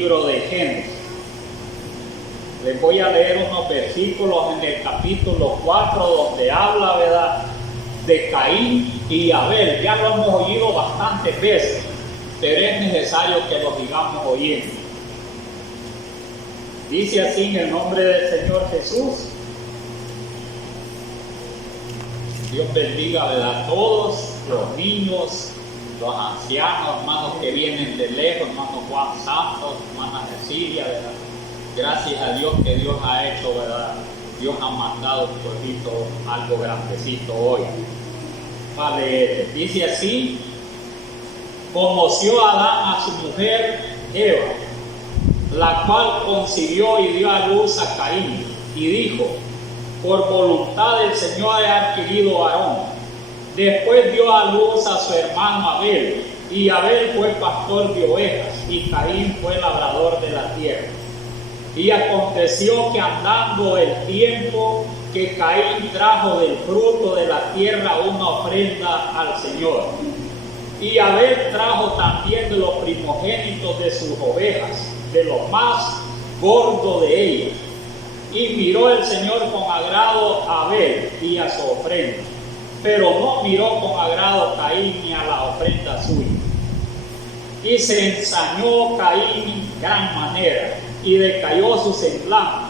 libro de Génesis. Les voy a leer unos versículos en el capítulo 4 donde habla, ¿verdad?, de Caín y Abel. Ya lo hemos oído bastantes veces, pero es necesario que lo sigamos oyendo. Dice así en el nombre del Señor Jesús. Dios bendiga, ¿verdad?, a todos los niños, los ancianos, hermanos que vienen de lejos, hermano Juan Santos, hermana Cecilia, ¿verdad? Gracias a Dios que Dios ha hecho, ¿verdad? Dios ha mandado un pueblito, algo grandecito hoy. Vale, dice así: conoció Adán a su mujer Eva, la cual concibió y dio a luz a Caín, y dijo: por voluntad del Señor he adquirido varón. Después dio a luz a su hermano Abel, y Abel fue pastor de ovejas, y Caín fue labrador de la tierra. Y aconteció que andando el tiempo, que Caín trajo del fruto de la tierra una ofrenda al Señor. Y Abel trajo también de los primogénitos de sus ovejas, de lo más gordo de ellas. Y miró el Señor con agrado a Abel y a su ofrenda, pero no miró con agrado a Caín ni a la ofrenda suya. Y se ensañó Caín en gran manera, y decayó su semblante.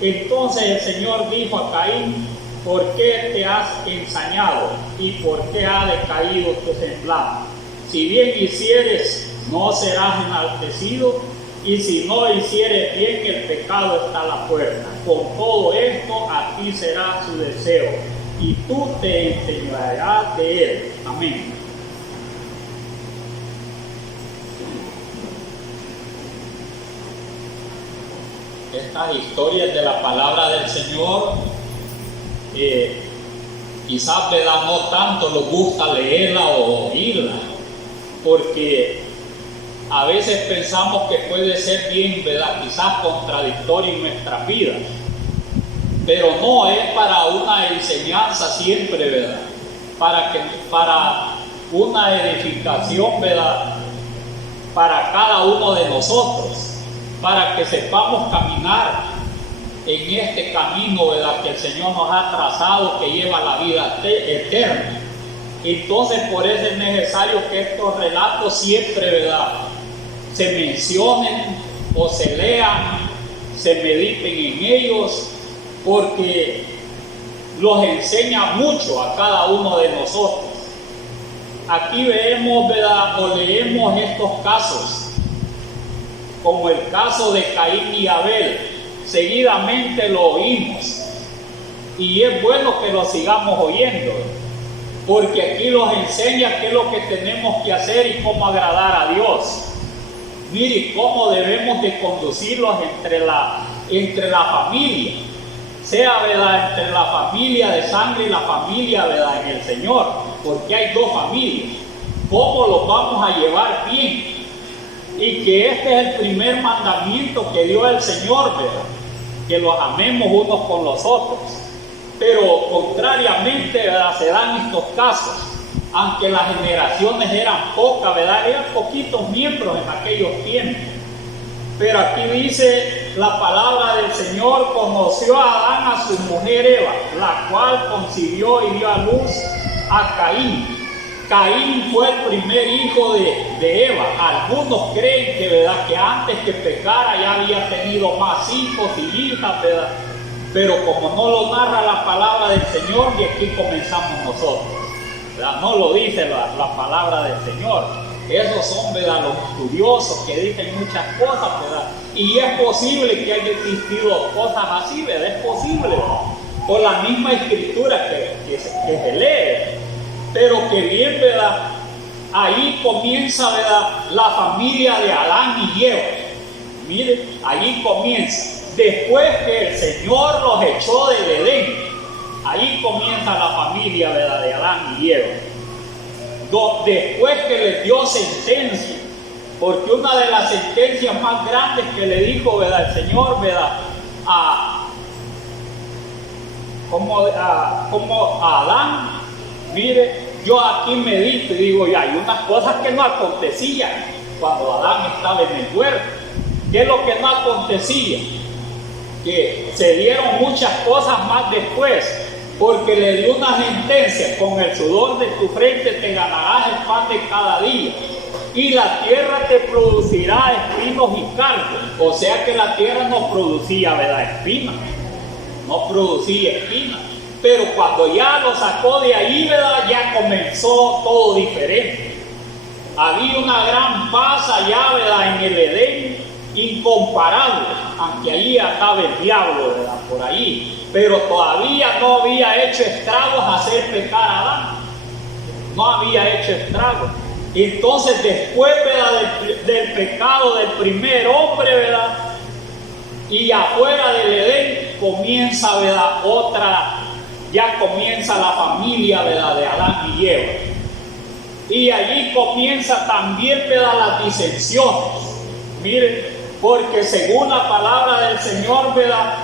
Entonces el Señor dijo a Caín: ¿por qué te has ensañado? ¿Y por qué ha decaído tu semblante? Si bien hicieres, no serás enaltecido, y si no hicieres bien, el pecado está a la puerta. Con todo esto, a ti será su deseo, y tú te enseñorearás de él. Amén. Estas historias de la palabra del Señor, quizás, ¿verdad?, no tanto nos gusta leerla o oírla, porque a veces pensamos que puede ser bien, ¿verdad?, quizás contradictorio en nuestras vidas, pero no, es para una enseñanza siempre, ¿verdad?, para una edificación, ¿verdad?, para cada uno de nosotros, para que sepamos caminar en este camino, ¿verdad?, que el Señor nos ha trazado, que lleva la vida eterna. Entonces, por eso es necesario que estos relatos siempre, ¿verdad?, se mencionen o se lean, se mediten en ellos, porque los enseña mucho a cada uno de nosotros. Aquí vemos, ¿verdad?, o leemos estos casos, como el caso de Caín y Abel. Seguidamente lo oímos, y es bueno que lo sigamos oyendo, porque aquí nos enseña qué es lo que tenemos que hacer y cómo agradar a Dios. Mire cómo debemos de conducirlos entre la familia, sea, ¿verdad?, entre la familia de sangre y la familia, ¿verdad?, en el Señor, porque hay dos familias. ¿Cómo los vamos a llevar bien? Y que este es el primer mandamiento que dio el Señor, ¿verdad?, que los amemos unos con los otros. Pero contrariamente, ¿verdad?, se dan estos casos, aunque las generaciones eran pocas, ¿verdad?, eran poquitos miembros en aquellos tiempos. Pero aquí dice la palabra del Señor: conoció a Adán a su mujer Eva, la cual concibió y dio a luz a Caín. Caín fue el primer hijo de Eva. Algunos creen que, ¿verdad?, que antes que pecara ya había tenido más hijos y hijas, ¿verdad?, pero como no lo narra la palabra del Señor, y aquí comenzamos nosotros, ¿verdad?, no lo dice la palabra del Señor. Esos son, ¿verdad?, los estudiosos que dicen muchas cosas, ¿verdad?, y es posible que haya existido cosas así, ¿verdad?, es posible, ¿verdad?, por la misma escritura que se lee. Pero que bien, ¿verdad?, ahí comienza, ¿verdad?, la familia de Adán y Eva. Mire, ahí comienza. Después que el Señor los echó del Edén, ahí comienza la familia, ¿verdad?, de Adán y Eva. Después que les dio sentencia, porque una de las sentencias más grandes que le dijo, ¿verdad?, el Señor, ¿verdad?, como a Adán: mire, yo aquí medito y digo, ya hay unas cosas que no acontecían, cuando Adán estaba en el huerto. ¿Qué es lo que no acontecía? Que se dieron muchas cosas más después, porque le dio una sentencia: con el sudor de tu frente te ganarás el pan de cada día, y la tierra te producirá espinos y cardos. O sea que la tierra no producía, ¿verdad?, espinas, no producía espinas. Pero cuando ya lo sacó de ahí, ¿verdad?, ya comenzó todo diferente. Había una gran paz allá, ¿verdad?, en el Edén, incomparable, aunque allí andaba el diablo, ¿verdad?, por ahí, pero todavía no había hecho estragos a hacer pecar a Adán, no había hecho estragos. Entonces después, ¿verdad?, del pecado del primer hombre, ¿verdad?, y afuera del Edén comienza, ¿verdad?, ya comienza la familia, ¿verdad?, de Adán y Eva. Y allí comienza también, ¿verdad?, las disensiones. Miren, porque según la palabra del Señor, ¿verdad?,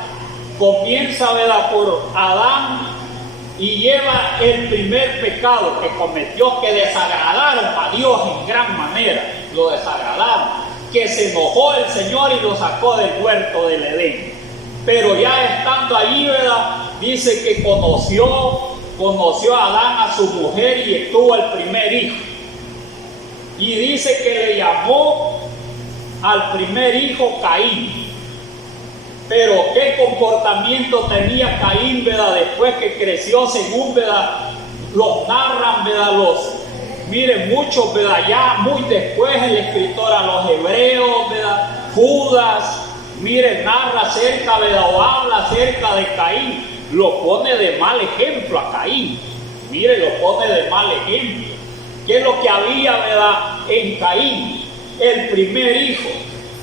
comienza, ¿verdad?, por Adán y Eva el primer pecado que cometió, que desagradaron a Dios en gran manera, lo desagradaron, que se enojó el Señor y lo sacó del huerto del Edén. Pero ya estando ahí, ¿verdad?, dice que conoció a Adán a su mujer y tuvo el primer hijo. Y dice que le llamó al primer hijo Caín. Pero qué comportamiento tenía Caín, ¿verdad?, después que creció, según, ¿verdad?, los narran, ¿verdad?, miren, muchos, ¿verdad?, ya muy después el escritor a los hebreos, ¿verdad?, Judas, miren, narra acerca, ¿verdad?, o habla acerca de Caín, lo pone de mal ejemplo a Caín. Miren, lo pone de mal ejemplo. ¿Qué es lo que había, ¿verdad?, en Caín? El primer hijo.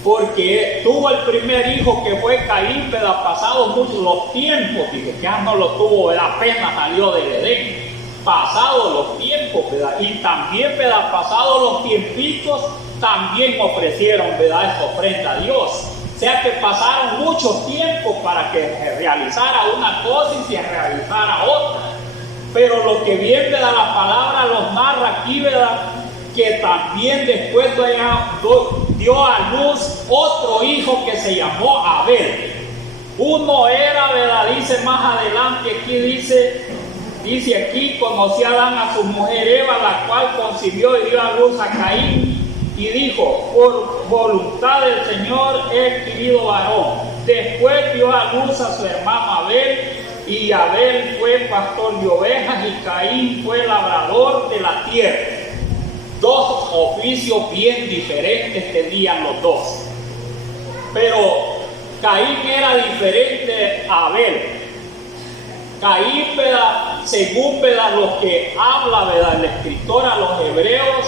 Porque tuvo el primer hijo, que fue Caín, ¿verdad?, pasados muchos los tiempos, dije, ya no lo tuvo, ¿verdad?, apenas salió del Edén, pasados los tiempos, ¿verdad?, y también, ¿verdad?, pasados los tiempitos, también ofrecieron, ¿verdad?, esta ofrenda a Dios. O sea que pasaron muchos tiempos para que se realizara una cosa y se realizara otra. Pero lo que bien, ¿verdad?, la palabra los narra aquí, ¿verdad?, que también después dio a luz otro hijo que se llamó Abel. Uno era, ¿verdad?, dice más adelante aquí, dice aquí, conoció a Adán a su mujer Eva, la cual concibió y dio a luz a Caín, y dijo: por voluntad del Señor he adquirido varón. Después dio a luz a su hermano Abel, y Abel fue pastor de ovejas y Caín fue labrador de la tierra. Dos oficios bien diferentes tenían los dos. Pero Caín era diferente a Abel. Caín, ¿verdad?, según, ¿verdad?, lo que habla, ¿verdad?, el escritor a los hebreos,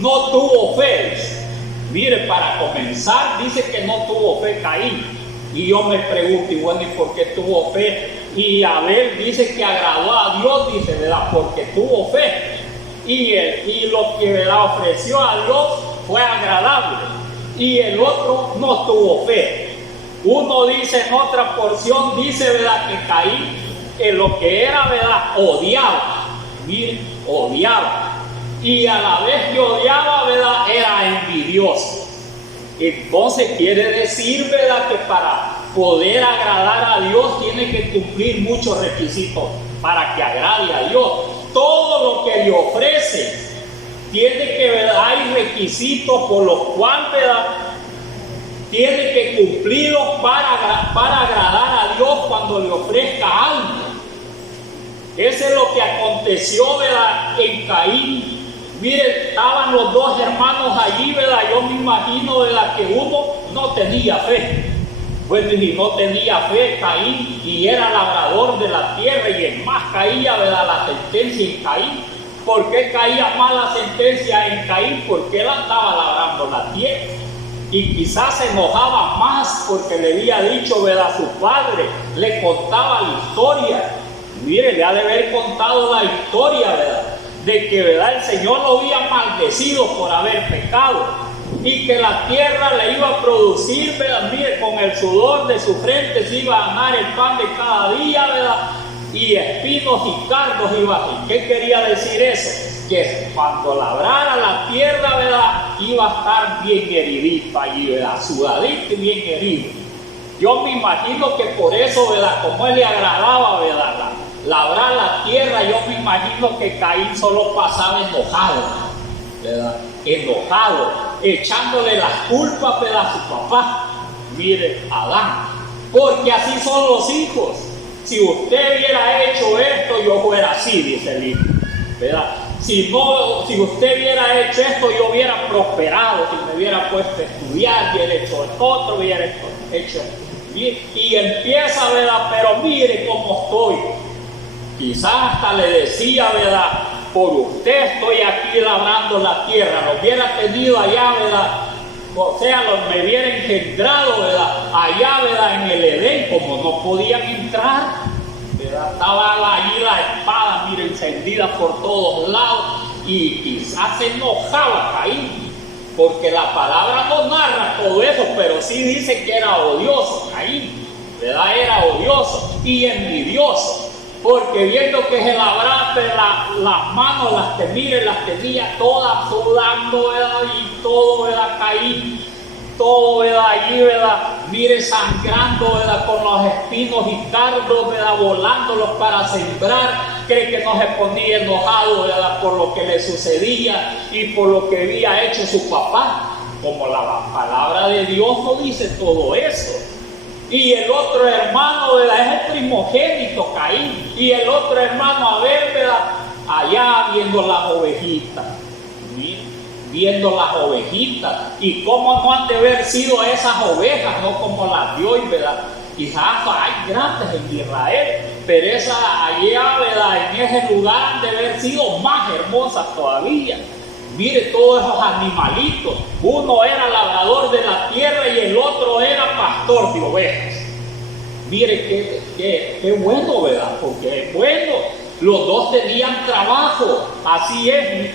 no tuvo fe. Mire, para comenzar, dice que no tuvo fe Caín. Y yo me pregunto, y bueno, ¿y por qué tuvo fe? Y Abel dice que agradó a Dios, dice, ¿verdad?, porque tuvo fe. Y lo que, ¿verdad?, ofreció a Dios fue agradable. Y el otro no tuvo fe. Uno dice en otra porción, dice, ¿verdad?, que Caín, que lo que era, ¿verdad?, odiaba. Miren, odiaba. Y a la vez que odiaba, ¿verdad?, era envidioso. Entonces quiere decir, ¿verdad?, que para poder agradar a Dios tiene que cumplir muchos requisitos para que agrade a Dios. Todo lo que le ofrece tiene que, ¿verdad?, hay requisitos por los cuales, ¿verdad?, tiene que cumplirlos para agradar a Dios cuando le ofrezca algo. Eso es lo que aconteció, ¿verdad?, en Caín. Mire, estaban los dos hermanos allí, ¿verdad? Yo me imagino, ¿verdad?, que uno no tenía fe. Bueno, y no tenía fe Caín, y era labrador de la tierra, y es más caía, ¿verdad?, la sentencia en Caín. ¿Por qué caía más la sentencia en Caín? Porque él andaba labrando la tierra. Y quizás se enojaba más porque le había dicho, ¿verdad?, su padre, le contaba la historia. Mire, le ha de haber contado la historia, ¿verdad?, de que, ¿verdad?, el Señor lo había maldecido por haber pecado, y que la tierra le iba a producir, ¿verdad?, mire, con el sudor de su frente se iba a ganar el pan de cada día, ¿verdad?, y espinos y cardos iba a ser. ¿Qué quería decir eso? Que cuando labrara la tierra, ¿verdad?, iba a estar bien heridito allí, ¿verdad?, sudadito y bien herido. Yo me imagino que por eso, ¿verdad?, como él le agradaba, ¿verdad?, labrar la tierra, yo me imagino que Caín solo pasaba enojado, ¿verdad?, enojado, echándole las culpas, ¿verdad?, a su papá. Mire, Adán, porque así son los hijos. Si usted hubiera hecho esto, yo fuera así, dice el hijo, ¿verdad? Si usted hubiera hecho esto, yo hubiera prosperado, si me hubiera puesto a estudiar, hubiera hecho otro, hubiera hecho. Y empieza, ¿verdad? Pero mire cómo estoy. Quizás hasta le decía, ¿verdad?, por usted estoy aquí labrando la tierra, lo hubiera tenido allá, ¿verdad?, o sea, me hubiera engendrado, ¿verdad?, allá, ¿verdad?, en el Edén, como no podían entrar, ¿verdad?, estaba allí la espada, mire, encendida por todos lados, y quizás se enojaba Caín, porque la palabra no narra todo eso, pero sí dice que era odioso Caín, ¿verdad?, era odioso y envidioso, porque viendo que se labraba las manos, las tenía todas sudando, ¿verdad?, y todo, ¿verdad?, Caín, todo, ¿verdad?, allí, ¿verdad?, mire, sangrando, ¿verdad?, con los espinos y cardos, ¿verdad?, volándolos para sembrar. Cree que no se ponía enojado, ¿verdad?, por lo que le sucedía y por lo que había hecho su papá, como la palabra de Dios no dice todo eso. Y el otro hermano, ¿verdad?, es el primogénito, Caín, y el otro hermano Abel, ¿verdad?, allá viendo las ovejitas, viendo las ovejitas, y cómo no han de haber sido esas ovejas, no como las de hoy, ¿verdad? Quizás hay grandes en Israel, pero esas allá, ¿verdad?, en ese lugar han de haber sido más hermosas todavía. Mire todos esos animalitos, uno era labrador de la tierra y el otro era pastor de ovejas. Mire qué bueno, ¿verdad? Porque es bueno, los dos tenían trabajo, así es.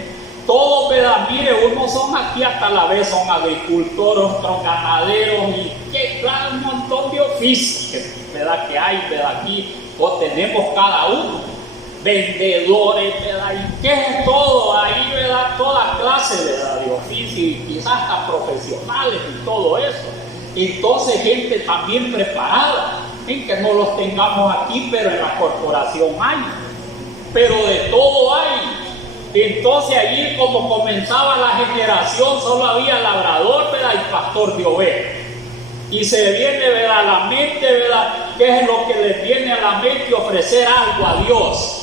Todos, ¿verdad? Mire, unos son aquí hasta la vez, son agricultores, otros ganaderos, y que claro, un montón de oficios, ¿verdad?, que hay, ¿verdad?, aquí, o tenemos cada uno. Vendedores, ¿verdad?, y que es todo ahí, ¿verdad?, toda clase, ¿verdad?, de oficio, y quizás hasta profesionales y todo eso. Entonces, gente también preparada, en que no los tengamos aquí, pero en la corporación hay, pero de todo hay. Entonces allí, como comenzaba la generación, solo había labrador, ¿verdad?, y pastor de ovejas. Y se viene, ¿verdad?, a la mente, ¿verdad?, ¿qué es lo que les viene a la mente? Ofrecer algo a Dios.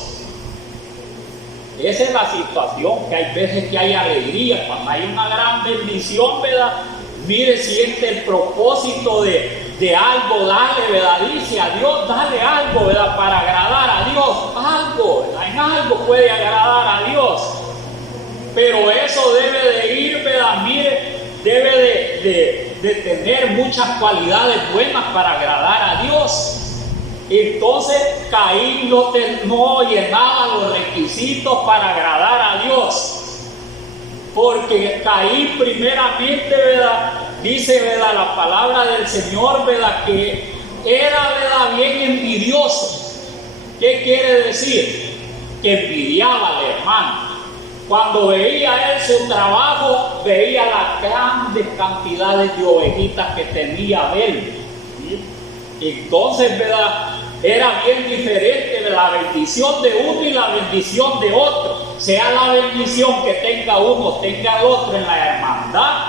Esa es la situación, que hay veces que hay alegría, cuando hay una gran bendición, ¿verdad?, mire, siente el propósito de algo, dale, ¿verdad?, dice a Dios, dale algo, ¿verdad?, para agradar a Dios, algo, ¿verdad?, en algo puede agradar a Dios, pero eso debe de ir, ¿verdad?, mire, debe de tener muchas cualidades buenas para agradar a Dios. Entonces Caín no llenaba los requisitos para agradar a Dios, porque Caín primeramente, ¿verdad?, dice, ¿verdad?, la palabra del Señor, ¿verdad?, que era, ¿verdad?, bien envidioso. ¿Qué quiere decir? Que envidiaba al hermano. Cuando veía él su trabajo, veía las grandes cantidades de ovejitas que tenía Abel. Entonces, ¿verdad?, era bien diferente de la bendición de uno y la bendición de otro. Sea la bendición que tenga uno, tenga el otro en la hermandad,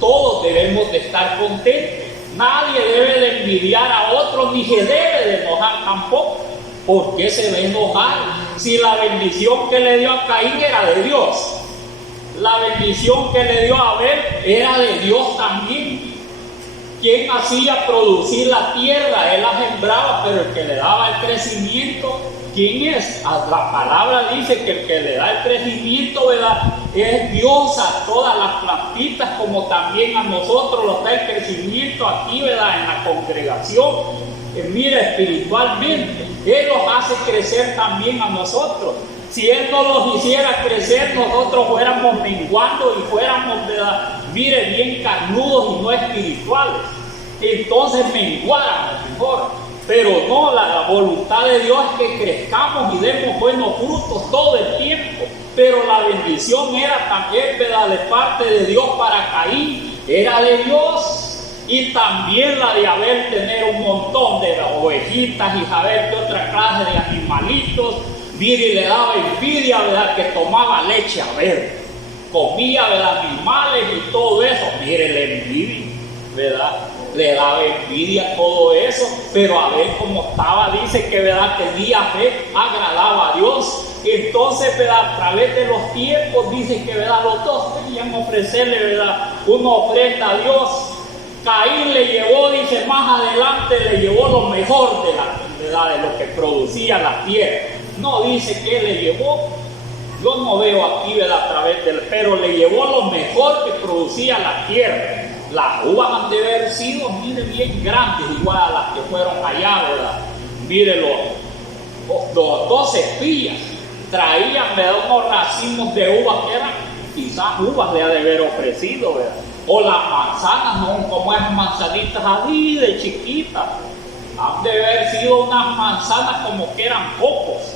todos debemos de estar contentos. Nadie debe de envidiar a otro, ni se debe de enojar tampoco. ¿Por qué se va a enojar si la bendición que le dio a Caín era de Dios? La bendición que le dio a Abel era de Dios también. ¿Quién hacía producir la tierra? Él la sembraba, pero el que le daba el crecimiento, ¿quién es? La palabra dice que el que le da el crecimiento, ¿verdad?, es Dios a todas las plantitas, como también a nosotros nos da el crecimiento aquí, ¿verdad?, en la congregación. Mira, espiritualmente, Él los hace crecer también a nosotros. Si Él no los hiciera crecer, nosotros fuéramos menguando y fuéramos, ¿verdad?, mire, bien carnudos y no espirituales. Entonces menguáramos mejor. Pero no, la voluntad de Dios es que crezcamos y demos buenos frutos todo el tiempo. Pero la bendición era también, ¿verdad?, de parte de Dios para Caín, era de Dios. Y también la de Abel, tener un montón de ovejitas y saber qué otra clase de animalitos. Mire, y le daba envidia, ¿verdad?, que tomaba leche Abel. Comía, ¿verdad?, animales y todo eso. Mire, le envidia, ¿verdad? Le daba envidia todo eso, pero Abel, como estaba, dice que, ¿verdad?, tenía fe, agradaba a Dios. Entonces, ¿verdad?, a través de los tiempos, dice que, ¿verdad?, los dos querían ofrecerle, ¿verdad?, una ofrenda a Dios. Caín le llevó, dice, más adelante le llevó lo mejor de lo que producía la tierra. No dice que le llevó, yo no veo aquí, ¿verdad?, a través del, pero le llevó lo mejor que producía la tierra. Las uvas han de haber sido, mire, bien grandes, igual a las que fueron allá, ¿verdad? Mire, los 12 espías traían, ¿verdad?, unos racimos de uvas que eran, quizás uvas le ha de haber ofrecido, ¿verdad? O las manzanas, ¿no?, como esas manzanitas así de chiquitas, han de haber sido unas manzanas como que eran cocos.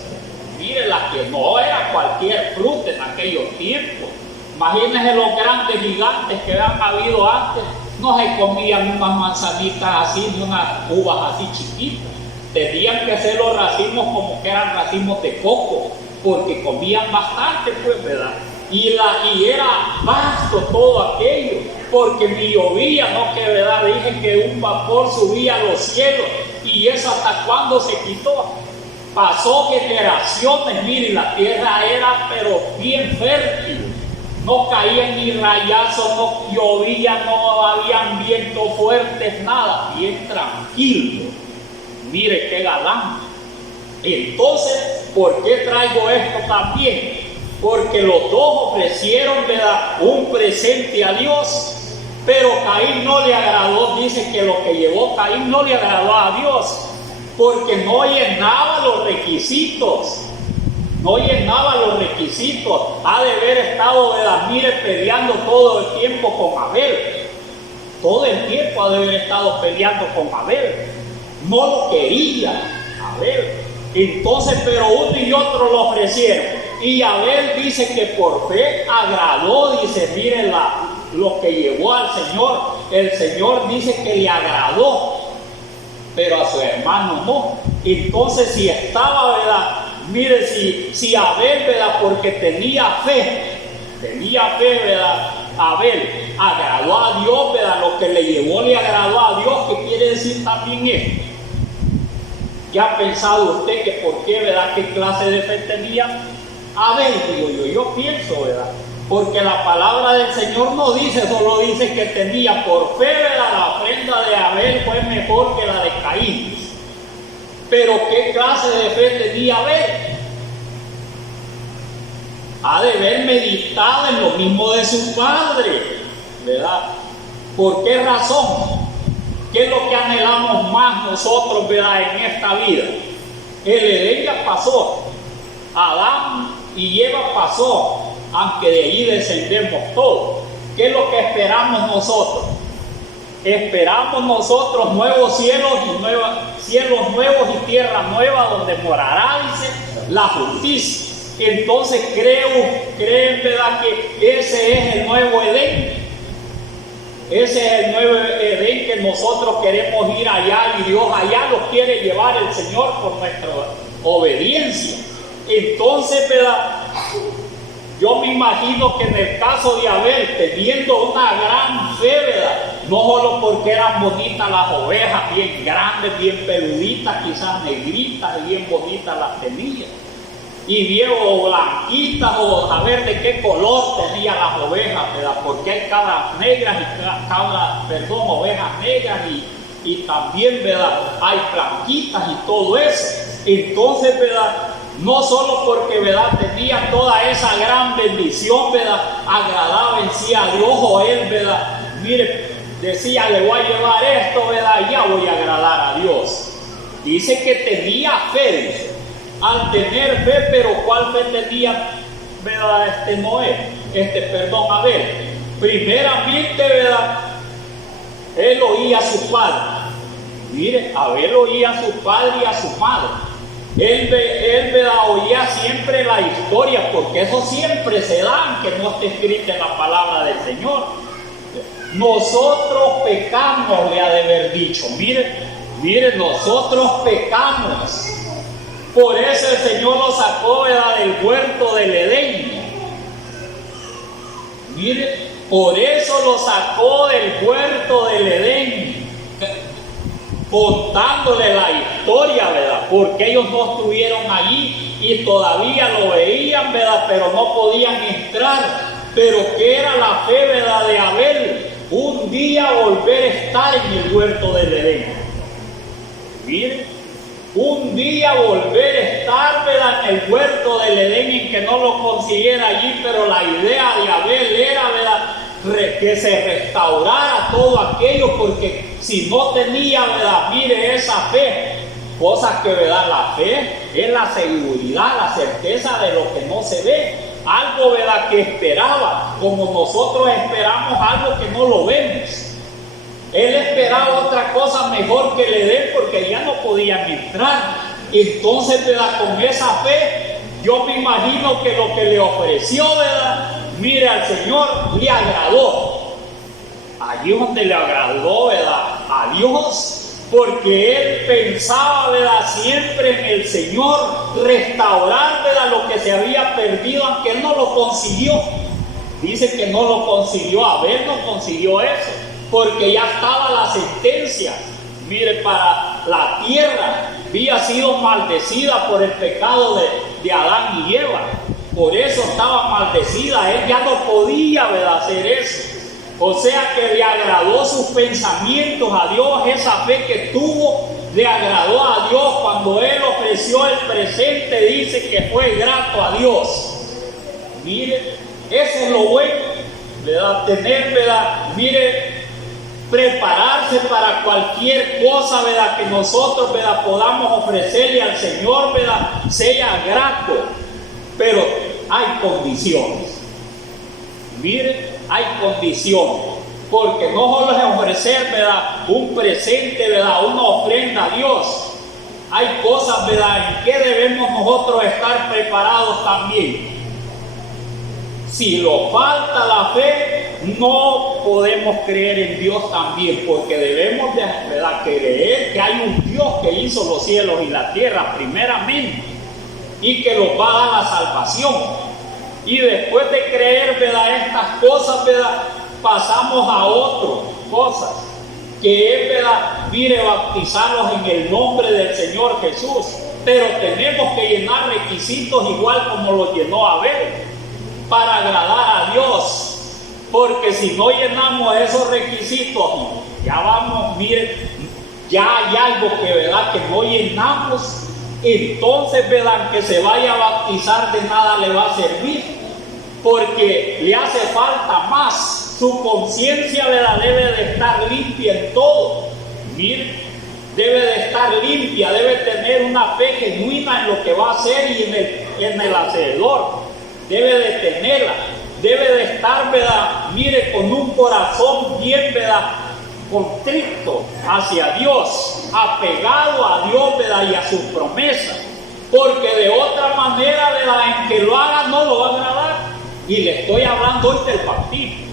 Mire, las que no era cualquier fruta en aquellos tiempos. Imagínense los grandes gigantes que habían habido antes, no se comían unas manzanitas así, ni unas uvas así chiquitas. Tenían que ser los racimos como que eran racimos de coco, porque comían bastante, pues, ¿verdad? Y era vasto todo aquello, porque ni llovía, ¿no?, que, ¿verdad?, dije que un vapor subía a los cielos, y eso hasta cuando se quitó. Pasó generaciones, mire, la tierra era pero bien fértil. No caían ni rayazos, no llovía, no habían vientos fuertes, nada, bien tranquilo. Mire qué galán. Entonces, ¿por qué traigo esto también? Porque los dos ofrecieron, ¿verdad?, un presente a Dios, pero Caín no le agradó. Dice que lo que llevó Caín no le agradó a Dios, porque no llenaba los requisitos. No llenaba los requisitos. Ha de haber estado, ¿verdad?, mire, peleando todo el tiempo con Abel. Todo el tiempo ha de haber estado peleando con Abel. No lo quería Abel. Entonces, pero uno y otro lo ofrecieron. Y Abel dice que por fe agradó, dice, mire lo que llevó al Señor. El Señor dice que le agradó, pero a su hermano no. Entonces, si estaba, ¿verdad?, mire, si Abel, ¿verdad?, porque tenía fe, ¿verdad?, Abel agradó a Dios, ¿verdad?, lo que le llevó le agradó a Dios. ¿Qué quiere decir también esto? ¿Qué ha pensado usted que por qué, ¿verdad?, qué clase de fe tenía Abel? Digo yo pienso, ¿verdad?, porque la palabra del Señor no dice, solo dice que tenía por fe, ¿verdad?, la ofrenda de Abel fue mejor que la de Caín. Pero ¿qué clase de fe tenía Abel? Ha de haber meditado en lo mismo de su padre, ¿verdad? ¿Por qué razón? ¿Qué es lo que anhelamos más nosotros, ¿verdad?, en esta vida? El Edén ya pasó, Adán y Eva pasó, aunque de allí descendemos todos. ¿Qué es lo que esperamos nosotros? Esperamos nosotros nuevos cielos nuevos y tierra nueva, donde morará, dice, la justicia. Entonces creen, ¿verdad?, que ese es el nuevo Edén. Ese es el nuevo Edén que nosotros queremos ir allá, y Dios allá nos quiere llevar el Señor por nuestra obediencia. Entonces, ¿verdad?, yo me imagino que en el caso de Abel, teniendo una gran fe, ¿verdad?, no solo porque eran bonitas las ovejas, bien grandes, bien peluditas, quizás negritas y bien bonitas las tenía, y bien o blanquitas, o saber de qué color tenían las ovejas, ¿verdad?, porque hay cabras negras y ovejas negras, y también, ¿verdad?, hay blanquitas y todo eso. Entonces, ¿verdad?, no solo porque, ¿verdad?, tenía toda esa gran bendición, ¿verdad?, agradaba en sí a Dios, o él, ¿verdad?, mire, decía, le voy a llevar esto, ¿verdad?, ya voy a agradar a Dios. Dice que tenía fe, dice. Al tener fe, pero ¿cuál fe tenía, ¿verdad?, Abel? Primeramente, ¿verdad?, él oía a su padre. Mire, Abel oía a su padre y a su madre. Él oía siempre la historia, porque eso siempre se da, aunque no esté escrita en la palabra del Señor. Nosotros pecamos, le ha de haber dicho. Mire, nosotros pecamos. Por eso el Señor lo sacó del huerto del Edén. Mire, por eso lo sacó del huerto del Edén, contándole la historia, ¿verdad? Porque ellos no estuvieron allí y todavía lo veían, ¿verdad? Pero no podían entrar. Pero ¿qué era la fe, ¿verdad?, de Abel? Un día volver a estar en el huerto del Edén. Mire, un día volver a estar, ¿verdad?, en el huerto del Edén, y que no lo consiguiera allí, pero la idea de Abel era, ¿verdad?, que se restaurara todo aquello, porque si no tenía, ¿verdad?, mire, esa fe, cosas que, ¿verdad?, la fe es la seguridad, la certeza de lo que no se ve, algo, ¿verdad?, que esperaba, como nosotros esperamos algo que no lo vemos. Él esperaba otra cosa mejor que le den, porque ya no podían entrar. Entonces, ¿verdad?, con esa fe, yo me imagino que lo que le ofreció, ¿verdad?, mire, al Señor le agradó. Allí donde le agradó, ¿verdad?, a Dios, porque él pensaba, ¿verdad?, siempre en el Señor, restaurar, ¿verdad?, lo que se había perdido, aunque él no lo consiguió. Dice que no lo consiguió, Abel no consiguió eso, porque ya estaba la sentencia. Mire, para la tierra había sido maldecida por el pecado de Adán y Eva. Por eso estaba maldecida. Él ya no podía, ¿verdad?, hacer eso. O sea que le agradó sus pensamientos a Dios. Esa fe que tuvo le agradó a Dios. Cuando él ofreció el presente, dice que fue grato a Dios. Mire, eso es lo bueno, ¿verdad?, tener, ¿verdad?, mire, prepararse para cualquier cosa, ¿verdad?, que nosotros, ¿verdad?, podamos ofrecerle al Señor, ¿verdad?, sea grato. Pero hay condiciones. Mire, hay condiciones. Porque no solo es ofrecer, ¿verdad?, un presente, ¿verdad?, una ofrenda a Dios. Hay cosas, ¿verdad?, en que debemos nosotros estar preparados también. Si nos falta la fe, no podemos creer en Dios también, porque debemos de, ¿verdad?, creer que hay un Dios que hizo los cielos y la tierra primeramente, y que nos va a dar la salvación. Y después de creer, ¿verdad?, estas cosas, ¿verdad?, pasamos a otras cosas, que es, ¿verdad?, mire, bautizarlos en el nombre del Señor Jesús. Pero tenemos que llenar requisitos igual como los llenó Abel, para agradar a Dios, porque si no llenamos esos requisitos, ya vamos, mire, ya hay algo que, ¿verdad?, que no llenamos. Entonces, ¿verdad?, que se vaya a bautizar de nada le va a servir, porque le hace falta más. Su conciencia, ¿verdad?, debe de estar limpia en todo. Mire, debe de estar limpia, debe tener una fe genuina en lo que va a hacer y en el hacedor. Debe de tenerla, debe de estar, ¿verdad?, mire, con un corazón bien, ¿verdad?, contrito hacia Dios, apegado a Dios, ¿verdad?, y a sus promesas, porque de otra manera, ¿verdad?, en que lo haga no lo va a agradar. Y le estoy hablando hoy del bautismo,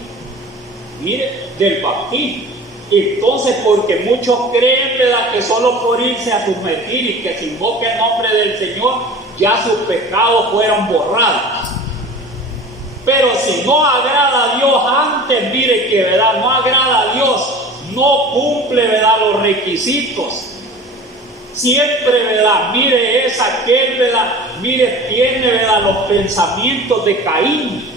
mire, del bautismo. Entonces, porque muchos creen, ¿verdad?, que solo por irse a sumergir y que se invoque el nombre del Señor, ya sus pecados fueron borrados. Pero si no agrada a Dios antes, mire que, ¿verdad?, no agrada a Dios, no cumple, ¿verdad?, los requisitos. Siempre, ¿verdad?, mire, es aquel, ¿verdad?, mire, tiene, ¿verdad?, los pensamientos de Caín,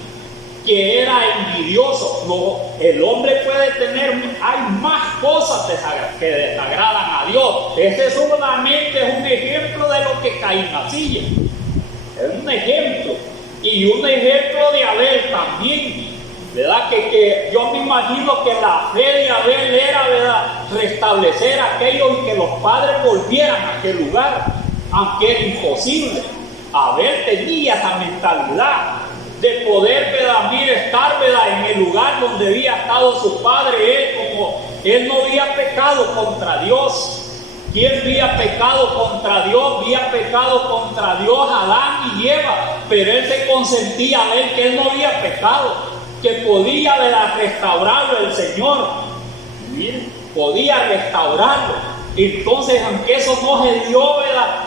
que era envidioso. No, el hombre puede tener, hay más cosas que desagradan a Dios. Ese solamente es un ejemplo de lo que Caín hacía. Es un ejemplo. Y un ejemplo de Abel también, ¿verdad? Que yo me imagino que la fe de Abel era, ¿verdad?, restablecer aquello y que los padres volvieran a aquel lugar, aunque era imposible. Abel tenía esa mentalidad de poder, ¿verdad?, mire, estar, ¿verdad?, en el lugar donde había estado su padre. Él, como él no había pecado contra Dios, ¿Quién había pecado contra Dios? Había pecado contra Dios Adán y Eva, pero él se consentía a ver que él no había pecado, que podía restaurarlo el Señor. Miren, podía restaurarlo. Entonces, aunque eso no se dio,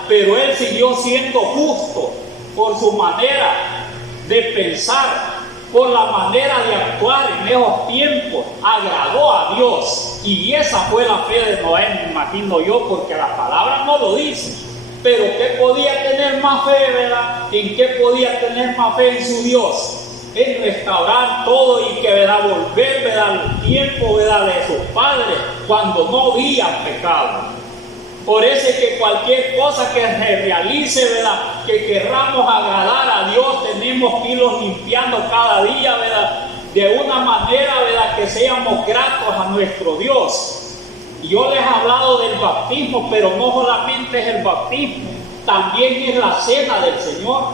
pero él siguió siendo justo por su manera de pensar, por la manera de actuar en esos tiempos, agradó a Dios. Y esa fue la fe de Noé, me imagino yo, porque la palabra no lo dice. Pero ¿qué podía tener más fe, ¿En qué podía tener más fe en su Dios? En restaurar todo y que, volver, al tiempo, de sus padres, cuando no habían pecado. Por eso es que cualquier cosa que se realice, que querramos agradar a Dios, tenemos que irlos limpiando cada día, de una manera, que seamos gratos a nuestro Dios. Y yo les he hablado del bautismo, pero no solamente es el bautismo, también es la cena del Señor.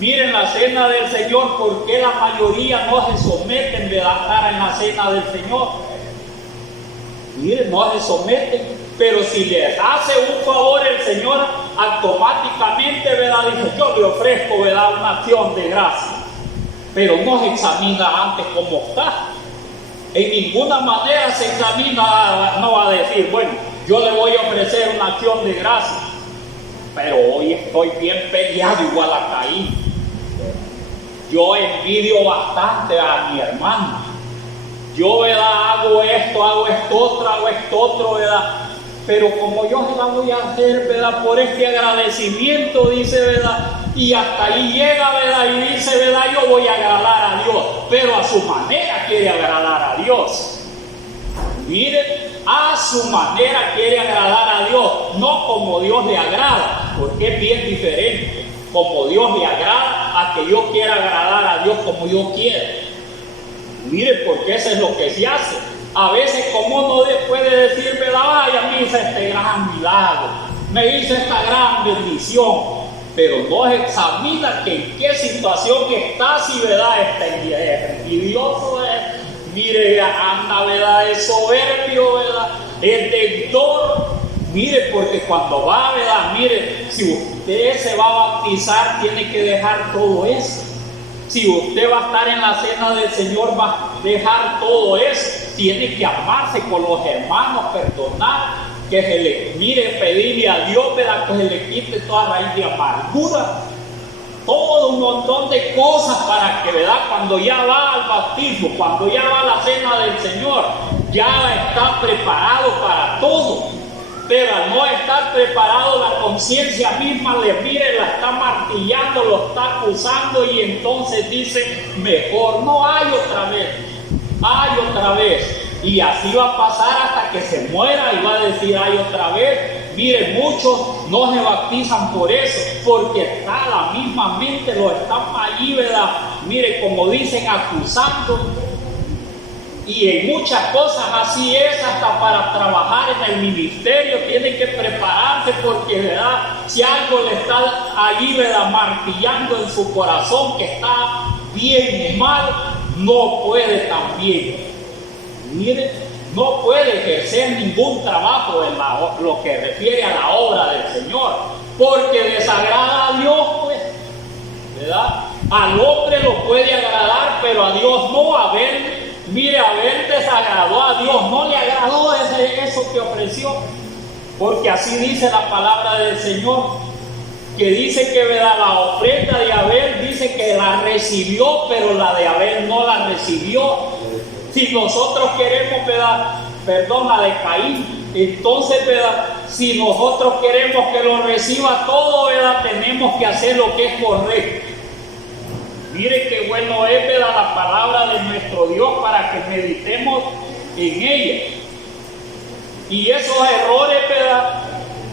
Miren la cena del Señor, porque la mayoría no se someten de estar en la cena del Señor. Miren, no se someten. Pero si les hace un favor el Señor, automáticamente, dice, yo le ofrezco, una acción de gracia. Pero no se examina antes cómo está. En ninguna manera se examina, no va a decir, bueno, yo le voy a ofrecer una acción de gracia, pero hoy estoy bien peleado igual a Caín. Yo envidio bastante a mi hermano. Yo, hago esto otro, pero como yo se la voy a hacer, por este agradecimiento, dice, y hasta ahí llega, y dice, yo voy a agradar a Dios, pero a su manera quiere agradar a Dios. Miren, a su manera quiere agradar a Dios, no como Dios le agrada, porque es bien diferente, como Dios le agrada, a que yo quiera agradar a Dios como yo quiero. Miren, porque eso es lo que se hace. A veces, como uno puede decir, ay, a mí hice este gran milagro, me hizo esta gran bendición, pero no se examina que en qué situación está, si está envidioso, mire, anda, es soberbio, es deudor. Mire, porque cuando va, mire, si usted se va a bautizar, tiene que dejar todo eso. Si usted va a estar en la cena del Señor, va a dejar todo eso. Tiene que amarse con los hermanos, perdonar, que se le, mire, pedirle a Dios, que se le quite toda raíz de amargura. Todo un montón de cosas para que, cuando ya va al bautismo, cuando ya va a la cena del Señor, ya está preparado para todo. Pero al no estar preparado, la conciencia misma la está martillando, lo está acusando, y entonces dice, mejor no hay otra vez. Y así va a pasar hasta que se muera y va a decir, hay otra vez. Miren, muchos no se bautizan por eso, porque está la misma mente, lo están allí, Mire, como dicen, acusando. Y en muchas cosas así es, hasta para trabajar en el ministerio tienen que prepararse, porque si algo le está allí, martillando en su corazón que está bien o mal, no puede también. Mire, no puede ejercer ningún trabajo en lo que refiere a la obra del Señor, porque desagrada a Dios, pues, Al hombre lo puede agradar, pero a Dios no. Haber desagradó a Dios, no le agradó eso que ofreció, porque así dice la palabra del Señor, que dice que la ofrenda de Abel, dice que la recibió, pero la de Abel no la recibió. Si nosotros queremos, la de Caín, entonces, si nosotros queremos que lo reciba todo, tenemos que hacer lo que es correcto. Mire qué bueno es, la palabra de nuestro Dios, para que meditemos en ella. Y esos errores,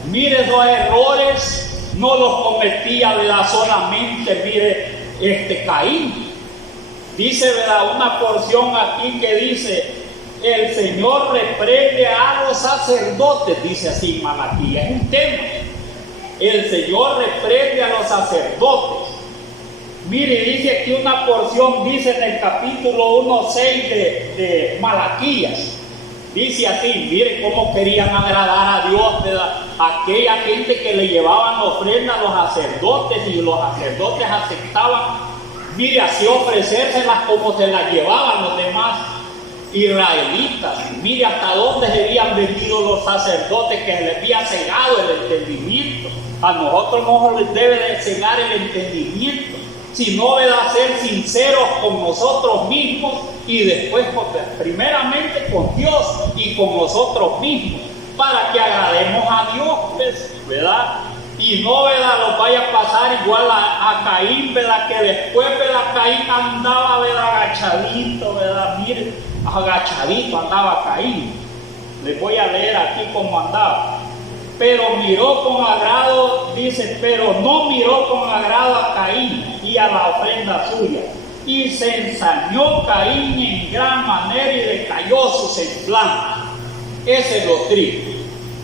mire, esos errores no los cometía, solamente, mire, Caín. Dice, una porción aquí que dice, el Señor reprende a los sacerdotes, dice así Malaquías, es un tema. El Señor reprende a los sacerdotes. Mire, dice aquí una porción, dice en el capítulo 1:6 de Malaquías, Dice así, mire cómo querían agradar a Dios, ¿verdad? Aquella gente que le llevaban ofrenda a los sacerdotes y los sacerdotes aceptaban, mire, así ofrecérselas como se las llevaban los demás israelitas. Mire hasta dónde se habían vendido los sacerdotes, que les había cegado el entendimiento. A nosotros no les debe de cegar el entendimiento, sino de ser sinceros con nosotros mismos y después, primeramente con Dios y con nosotros mismos, para que agrademos a Dios, pues, ¿verdad? Y no, ¿verdad?, los vaya a pasar igual a Caín, ¿verdad?, que después, ¿verdad?, Caín andaba, ¿verdad?, agachadito, ¿verdad?, miren, agachadito andaba Caín. Les voy a leer aquí cómo andaba. Pero miró con agrado, dice, pero no miró con agrado a Caín y a la ofrenda suya. Y se ensañó Caín en gran manera y decayó su semblante. Ese es lo triste.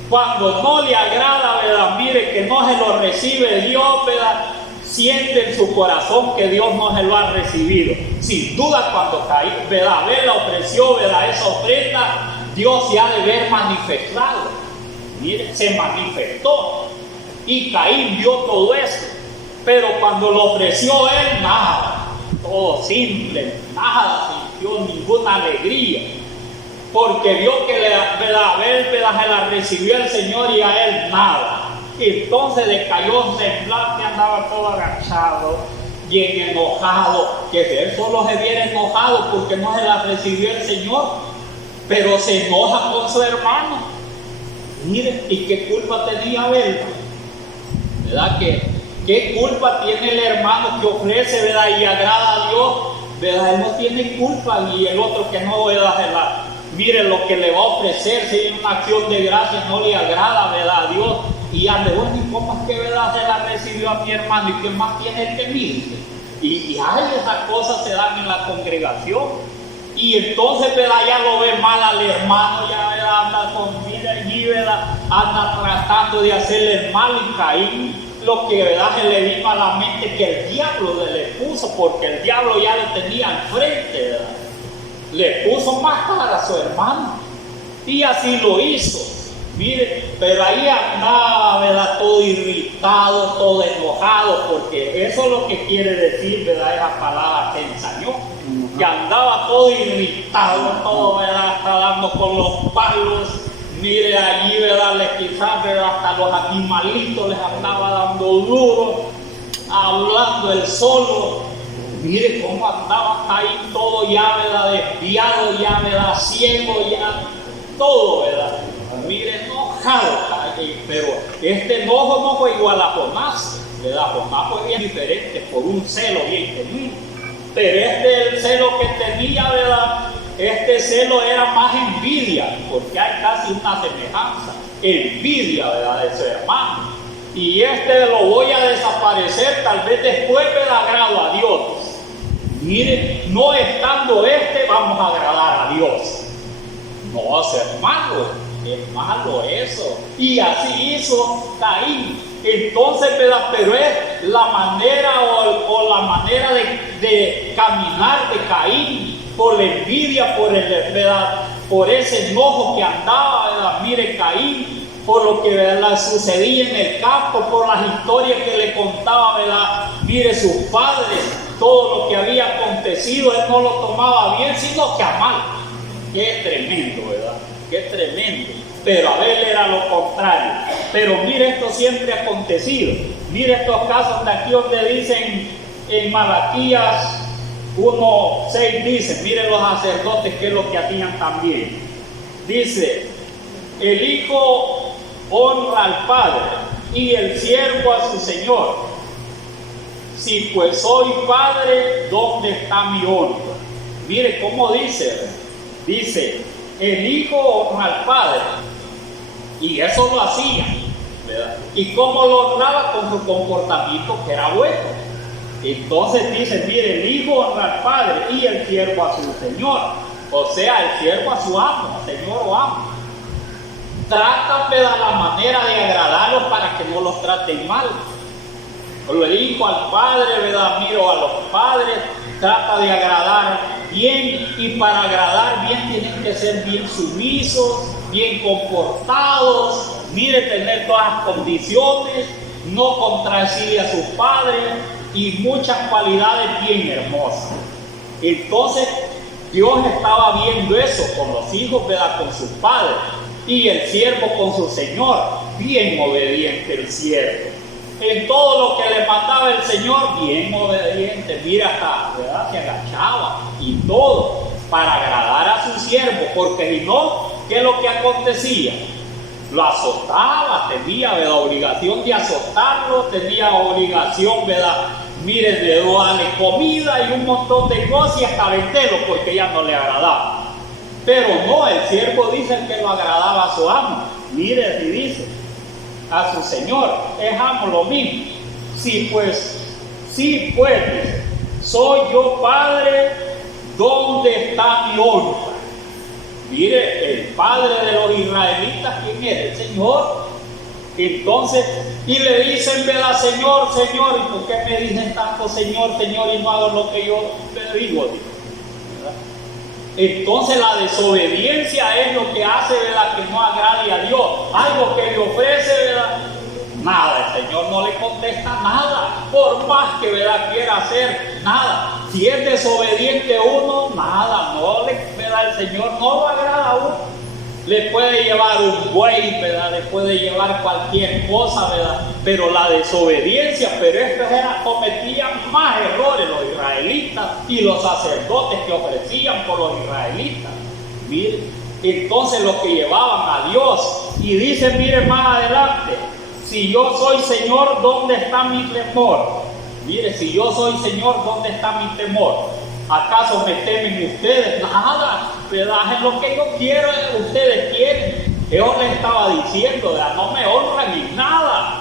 Cuando no le agrada, ¿verdad?, mire que no se lo recibe Dios, ¿verdad?, siente en su corazón que Dios no se lo ha recibido. Sin duda, cuando Caín, ¿verdad?, Abel ofreció, ¿verdad?, esa ofrenda, Dios se ha de ver manifestado. Mire, se manifestó y Caín vio todo esto, pero cuando lo ofreció él, nada, todo simple, nada, sintió ninguna alegría, porque vio que Abel se la recibió el Señor y a él nada. Entonces decayó su semblante, andaba todo agachado, bien enojado, que él solo se viera enojado porque no se la recibió el Señor, pero se enoja con su hermano. Mire, ¿y qué culpa tenía Abel? ¿Verdad? ¿Qué culpa tiene el hermano que ofrece, ¿verdad?, y agrada a Dios? ¿Verdad? Él no tiene culpa, y el otro que no, ¿verdad? Mire lo que le va a ofrecer, si es una acción de gracia, no le agrada, ¿verdad?, a Dios. Y ande, bueno, ¿y cómo es que, ¿verdad?, se la recibió a mi hermano? ¿Y qué más tiene el que mire? Y ay, esas cosas se dan en la congregación. Y entonces, ¿verdad?, ya lo ve mal al hermano, ya, ¿verdad?, anda con vida allí, ¿verdad?, anda tratando de hacerle el mal, y Caín, lo que, ¿verdad?, se le vino a la mente que el diablo le puso, porque el diablo ya lo tenía al frente, ¿verdad?, le puso máscara a su hermano, y así lo hizo. Mire, pero ahí andaba, ¿verdad?, todo irritado, todo enojado, porque eso es lo que quiere decir, ¿verdad?, esa palabra, se ensañó, que andaba todo irritado, todo, ¿verdad?, está dando con los palos. Mire, allí, ¿verdad?, quizás, ¿verdad?, hasta los animalitos les andaba dando duro, hablando él solo. Mire cómo andaba ahí todo ya, ¿verdad?, desviado ya, ¿verdad?, ciego ya, todo, ¿verdad? Mire, enojado, pero este enojo no fue igual a Jonás, ¿verdad? Jonás fue bien diferente, por un celo bien tenido. Pero el celo que tenía, ¿verdad?, este celo era más envidia, porque hay casi una semejanza, envidia, ¿verdad?, de su hermano. Y lo voy a desaparecer, tal vez después me da agrado a Dios. Mire, no estando vamos a agradar a Dios. No, es malo eso. Y así hizo Caín. Entonces, ¿verdad?, pero es la manera o la manera de caminar de Caín, por la envidia, ¿verdad?, por ese enojo que andaba, ¿verdad? Mire, Caín, por lo que, ¿verdad?, sucedía en el campo, por las historias que le contaba, ¿verdad?, mire, sus padres, todo lo que había acontecido, él no lo tomaba bien, sino que a mal. Qué tremendo, ¿verdad? Qué tremendo. Pero Abel era lo contrario. Pero mire, esto siempre ha acontecido. Mire estos casos de aquí donde dicen en Malaquías 1:6, dice, mire los sacerdotes qué es lo que hacían también. Dice, el hijo honra al padre y el siervo a su señor. Si pues soy padre, ¿dónde está mi honra? Mire cómo dice, el hijo honra al padre, y eso lo hacía, ¿verdad? ¿Y cómo lo honraba? Con su comportamiento, que era bueno. Entonces dice, mire, el hijo honra al padre y el siervo a su señor, o sea, el siervo a su amo, señor o amo. Trata de la manera de agradarlos para que no los traten mal. O el hijo al padre, ¿verdad? Miro a los padres, trata de agradar, bien, y para agradar bien tienen que ser bien sumisos, bien comportados, mire, tener todas las condiciones, no contradecir a sus padres y muchas cualidades bien hermosas. Entonces Dios estaba viendo eso con los hijos, ¿verdad? Con sus padres, y el siervo con su señor, bien obediente el siervo. En todo lo que le mandaba el Señor, bien obediente. Mira acá, ¿verdad? Se agachaba y todo para agradar a su siervo, porque si no, ¿qué es lo que acontecía? Lo azotaba, tenía, ¿verdad?, obligación de azotarlo, tenía obligación, ¿verdad?, mire, de darle comida y un montón de cosas y hasta venderlo porque ya no le agradaba. Pero no, el siervo dice que lo agradaba a su amo. Mire, si dice a su señor, es amo lo mismo. Sí, pues, dice, soy yo padre, ¿dónde está mi honra? Mire, el padre de los israelitas, ¿quién es? El Señor. Entonces, y le dicen, ¿verdad? Señor, Señor, ¿y por qué me dicen tanto Señor, Señor, y no hago lo que yo te digo? ¿Verdad? Entonces la desobediencia es lo que hace, ¿verdad?, que no agrade a Dios. Algo que le ofrece, ¿verdad?, nada, el Señor no le contesta nada, por más que, ¿verdad?, quiera hacer nada. Si es desobediente uno, nada, no le, ¿verdad?, el Señor no lo agrada a uno. Le puede llevar un buey, ¿verdad?, le puede llevar cualquier cosa, ¿verdad?, pero la desobediencia, pero estos cometían más errores los israelitas y los sacerdotes que ofrecían por los israelitas. Mire, entonces los que llevaban a Dios, y dice, mire más adelante, si yo soy Señor, ¿dónde está mi temor? Mire, si yo soy Señor, ¿dónde está mi temor? ¿Acaso me temen ustedes? Nada, ¿verdad? Es lo que yo quiero, ustedes quieren. Dios les estaba diciendo, ¿verdad?, no me honran ni nada.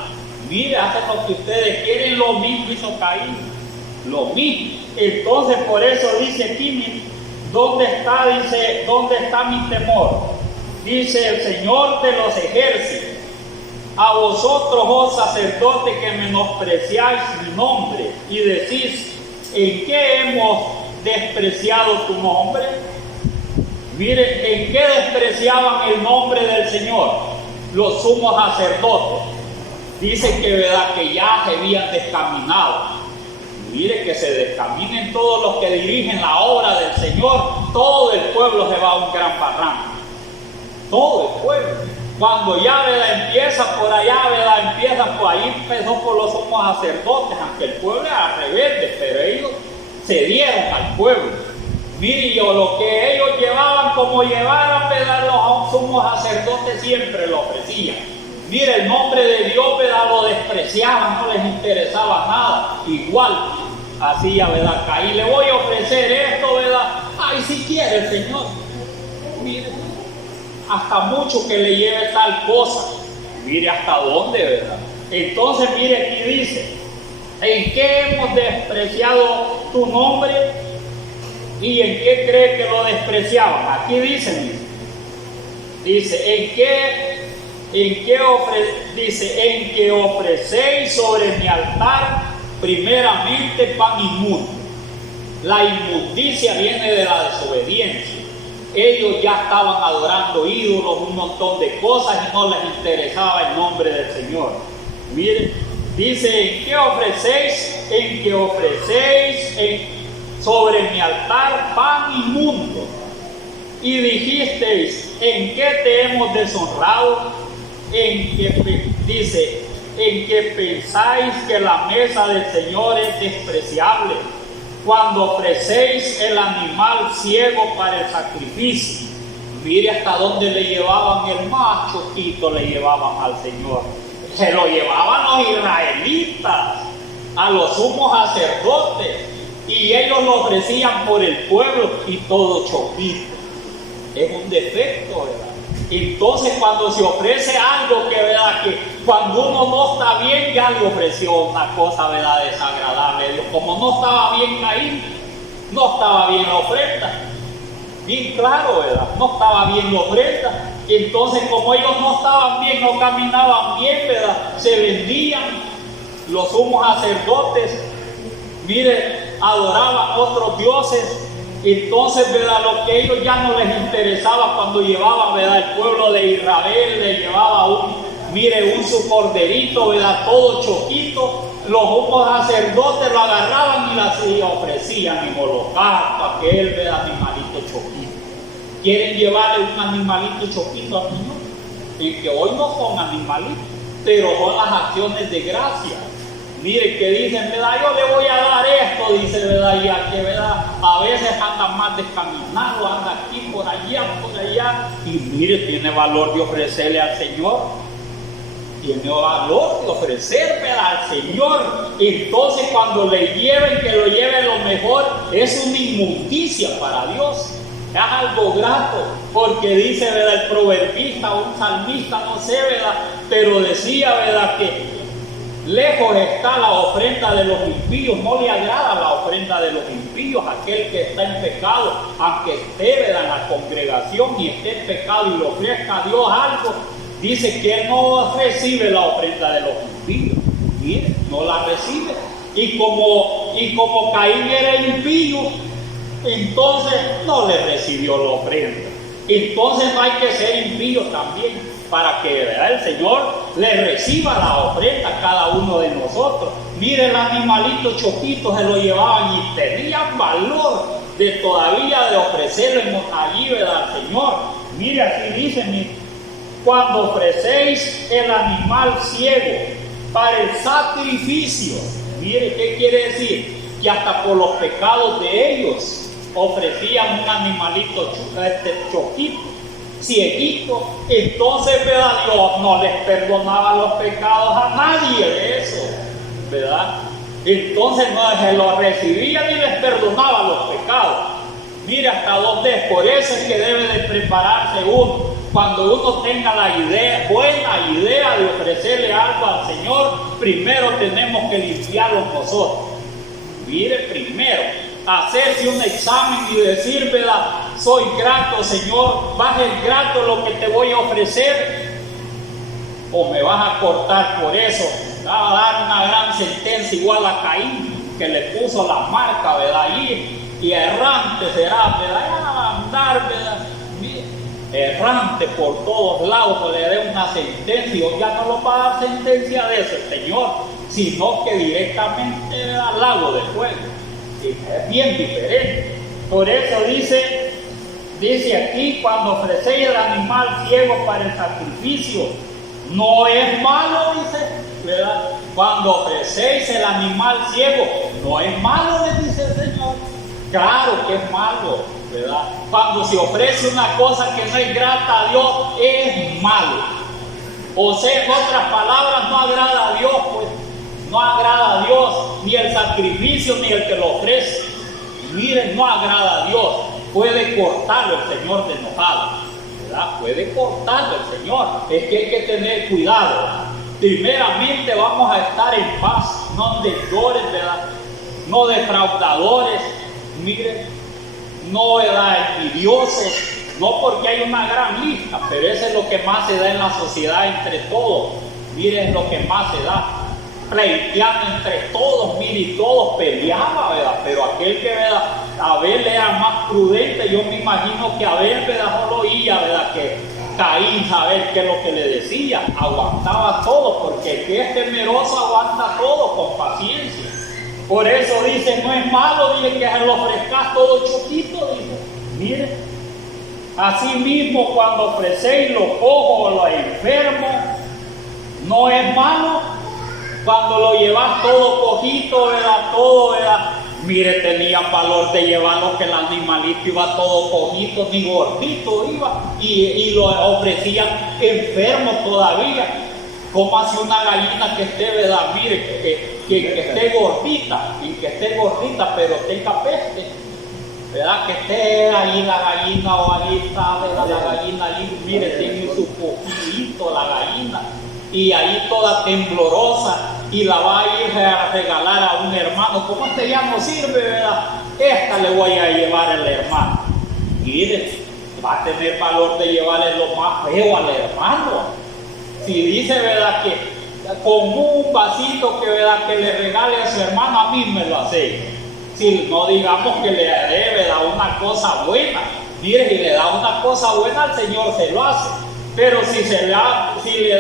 Mire, hacen lo que ustedes quieren, lo mismo hizo Caín, lo mismo. Entonces, por eso dice aquí, ¿dónde está? Dice, ¿dónde está mi temor? Dice el Señor de los ejércitos. A vosotros, oh sacerdotes, que menospreciáis mi nombre y decís, ¿en qué hemos despreciado tu nombre? Mire, ¿en qué despreciaban el nombre del Señor? Los sumos sacerdotes. Dicen que, ¿verdad?, que ya se habían descaminado. Mire, que se descaminen todos los que dirigen la obra del Señor. Todo el pueblo se va a un gran barranco. Todo el pueblo. Cuando ya, ¿verdad?, empieza por allá, ¿verdad?, empieza por ahí, empezó por los sumos sacerdotes, aunque el pueblo era rebelde, pero ellos cedieron al pueblo. Mire, yo lo que ellos llevaban, como llevaran, ¿verdad?, los sumos sacerdotes siempre lo ofrecían. Mire, el nombre de Dios, ¿verdad?, lo despreciaban, no les interesaba nada. Igual hacía, ¿verdad?, Caín, le voy a ofrecer esto, ¿verdad? Ay, si quiere el Señor. Mire, hasta mucho que le lleve tal cosa. Mire hasta dónde, ¿verdad? Entonces, mire, aquí dice, ¿en qué hemos despreciado tu nombre? ¿Y en qué cree que lo despreciaban? Aquí dice, en que ofrecéis sobre mi altar primeramente pan inmundo. La inmundicia viene de la desobediencia. Ellos ya estaban adorando ídolos, un montón de cosas, y no les interesaba el nombre del Señor. Miren, dice, ¿en qué ofrecéis? En que ofrecéis sobre mi altar pan inmundo. Y dijisteis, ¿en qué te hemos deshonrado? Dice, en que pensáis que la mesa del Señor es despreciable, cuando ofrecéis el animal ciego para el sacrificio. Mire hasta dónde le llevaban, el más chiquito le llevaban al Señor. Se lo llevaban los israelitas, a los sumos sacerdotes, y ellos lo ofrecían por el pueblo y todo chopito. Es un defecto, ¿verdad? Entonces, cuando se ofrece algo que, ¿verdad?, que cuando uno no está bien, ya le ofreció una cosa, ¿verdad?, desagradable a Dios. Como no estaba bien Caín, no estaba bien la ofrenda. Bien claro, ¿verdad? No estaba bien la ofrenda. Entonces, como ellos no estaban bien, no caminaban bien, ¿verdad?, se vendían. Los sumos sacerdotes, mire, adoraban otros dioses Entonces, ¿verdad? Lo que ellos ya no les interesaba cuando llevaban, ¿verdad? El pueblo de Israel le llevaba un su corderito, ¿verdad? Todo choquito. Los humos sacerdotes lo agarraban y le ofrecían en holocausto a aquel, ¿verdad? Animalito choquito. Quieren llevarle un animalito choquito al Señor. Y que hoy no son animalitos, pero son las acciones de gracia. Mire que dicen, ¿verdad? Yo le voy a dar esto, dice, ¿verdad? Ya que, ¿verdad? A veces anda más descaminado, anda aquí, por allá. Y mire, tiene valor de ofrecerle al Señor. Tiene valor de ofrecer, ¿verdad? Al Señor. Entonces, cuando le lleven, que lo lleve lo mejor, es una inmundicia para Dios. Es algo grato, porque dice, ¿verdad? El proverbista, un salmista, no sé, ¿verdad? Pero decía, ¿verdad? Que lejos está la ofrenda de los impíos, no le agrada la ofrenda de los impíos, aquel que está en pecado, aunque esté, ¿verdad? En la congregación y esté en pecado y le ofrezca a Dios algo, dice que no recibe la ofrenda de los impíos. Mire, no la recibe. Y como Caín era impío, entonces no le recibió la ofrenda. Entonces no hay que ser impío también para que, ¿verdad? El Señor le reciba la ofrenda a cada uno de nosotros. Mire, el animalito choquito se lo llevaban y tenían valor de todavía de ofrecerle allí, ¿verdad? Al Señor. Mire, así dice, mire, cuando ofrecéis el animal ciego para el sacrificio, mire, ¿qué quiere decir? Que hasta por los pecados de ellos ofrecían un animalito choquito, cieguito. Entonces, ¿verdad? Dios no les perdonaba los pecados a nadie de eso, ¿verdad? Entonces no se los recibía ni les perdonaba los pecados. Mire hasta dónde es. Por eso es que debe de prepararse uno. Cuando uno tenga la buena idea de ofrecerle algo al Señor, primero tenemos que limpiarlo nosotros. Mire, primero hacerse un examen y decir, ¿verdad? Soy grato, Señor, ¿va a ser grato lo que te voy a ofrecer? ¿O me vas a cortar por eso? Va a dar una gran sentencia igual a Caín, que le puso la marca, ¿verdad? Y errante será, ¿verdad? Ya va a andar, ¿verdad? Errante por todos lados, que le dé una sentencia, o ya no lo va a dar sentencia de ese Señor, sino que directamente al lago de fuego. Es bien diferente. Por eso dice aquí, cuando ofrecéis el animal ciego para el sacrificio, no es malo, dice, ¿verdad? Cuando ofrecéis el animal ciego, no es malo, le dice el Señor. Claro que es malo, ¿verdad? Cuando se ofrece una cosa que no es grata a Dios, es malo. O sea, en otras palabras, no agrada a Dios, pues. No agrada a Dios, ni el sacrificio, ni el que lo ofrece. Miren, no agrada a Dios. Puede cortarlo el Señor de enojado, ¿verdad? Puede cortarlo el Señor. Es que hay que tener cuidado. Primeramente vamos a estar en paz, no deudores, ¿verdad? No defraudadores, miren, no, ¿verdad? Envidiosos, no, porque hay una gran lista, pero eso es lo que más se da en la sociedad entre todos. Miren lo que más se da. Pleiteando entre todos, mire, y todos peleaban, ¿verdad? Pero aquel que, ¿verdad? Abel era más prudente, yo me imagino que Abel, ¿verdad? No lo oía, ¿verdad? Que Caín, saber qué es lo que le decía, aguantaba todo, porque el que es temeroso aguanta todo con paciencia. Por eso dice, no es malo, dice, que se lo ofrezcas todo choquito, dice. Mire, así mismo cuando ofrecéis los cojos o los enfermos, no es malo. Cuando lo llevas todo cojito, ¿verdad? Todo, ¿verdad? Mire, tenían valor de llevarlo, que el animalito iba todo cojito, ni gordito iba, y lo ofrecían enfermo todavía. Como hace una gallina que esté, ¿verdad? Mire, que esté gordita, y que esté gordita, pero tenga peste, ¿verdad? Que esté ahí la gallina, o ahí está, ¿verdad? La gallina ahí, mire, tiene su cojito la gallina, y ahí toda temblorosa, y la va a ir a regalar a un hermano. Como este ya no sirve, ¿verdad? Esta le voy a llevar al hermano. Mire, va a tener valor de llevarle lo más feo al hermano. Si dice, ¿verdad? Que con un vasito que, ¿verdad? Que le regale a su hermano, a mí me lo hace. si no digamos que le debe dar una cosa buena. Mire, si le da una cosa buena al Señor se lo hace. Pero si le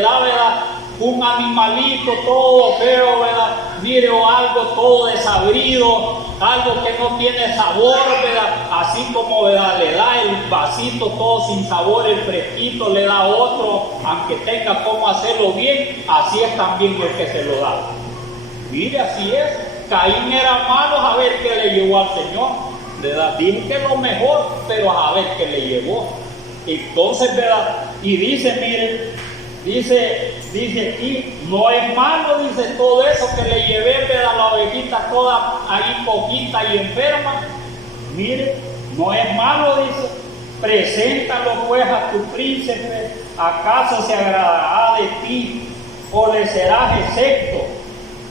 da, ¿verdad?, un animalito todo feo, ¿verdad?, mire, o algo todo desabrido, algo que no tiene sabor, ¿verdad?, así como, ¿verdad?, le da el vasito todo sin sabor, el fresquito le da otro, aunque tenga cómo hacerlo bien, así es también el que se lo da. Mire, así es. Caín era malo, a ver qué le llevó al Señor, ¿verdad? Dije que lo mejor, pero a ver qué le llevó. Entonces, ¿verdad? Y dice, miren, dice aquí, no es malo, dice, todo eso que le llevé, ¿verdad?, la ovejita toda ahí poquita y enferma. Mire, no es malo, dice, preséntalo pues a tu príncipe, ¿acaso se agradará de ti o le serás excepto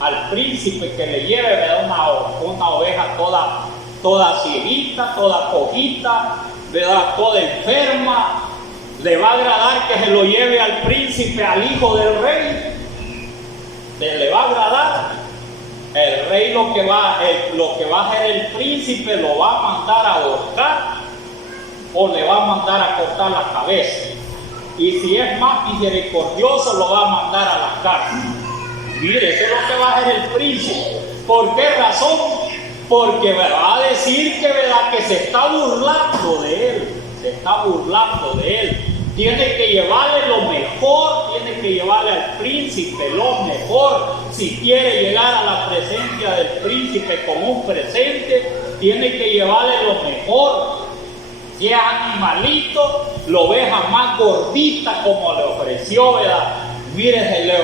al príncipe que le lleve, ¿verdad?, una oveja toda cieguita, toda cojita, ¿verdad?, toda enferma? ¿Le va a agradar que se lo lleve al príncipe, al hijo del rey? ¿Le va a agradar? El rey lo que va a hacer el príncipe, lo va a mandar a ahorcar o le va a mandar a cortar la cabeza. Y si es más misericordioso, lo va a mandar a la cárcel. Mire, eso es lo que va a hacer el príncipe. ¿Por qué razón? Porque va a decir que, ¿verdad?, que se está burlando de él. Se está burlando de él. Tiene que llevarle lo mejor, tiene que llevarle al príncipe lo mejor. Si quiere llegar a la presencia del príncipe con un presente, tiene que llevarle lo mejor. Si es animalito, la oveja más gordita como le ofreció, ¿verdad? Mire, se le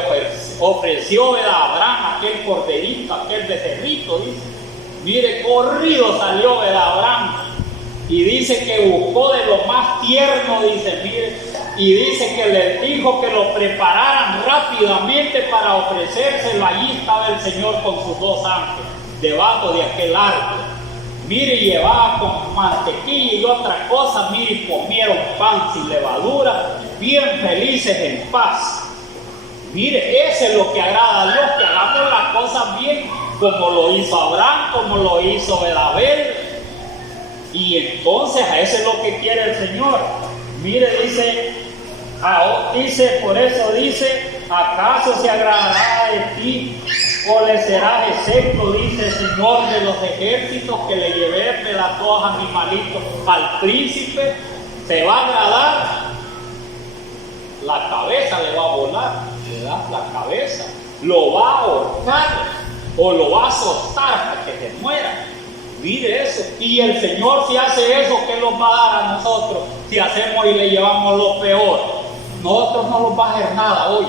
ofreció, ¿verdad?, a Abraham aquel corderito, aquel becerrito, dice. Mire, corrido salió, ¿verdad?, Abraham. Y dice que buscó de lo más tierno, dice, mire, y dice que les dijo que lo prepararan rápidamente para ofrecérselo. Allí estaba el Señor con sus dos ángeles, debajo de aquel árbol. Mire, llevaba con mantequilla y otra cosa, mire, y comieron pan sin levadura, bien felices en paz. Mire, eso es lo que agrada a Dios, que hagamos las cosas bien, como lo hizo Abraham, como lo hizo Abel. Y entonces a eso es lo que quiere el Señor. Mire, dice, por eso dice, ¿acaso se agradará de ti o le serás excepto, dice el Señor de los ejércitos, que le llevé todos animalitos al príncipe? ¿Se va a agradar? La cabeza le va a volar, ¿verdad? La cabeza lo va a ahorcar o lo va a azotar hasta que se muera. Mire eso. Y el Señor, si hace eso, ¿qué nos va a dar a nosotros? Si hacemos y le llevamos lo peor, nosotros no nos va a hacer nada hoy.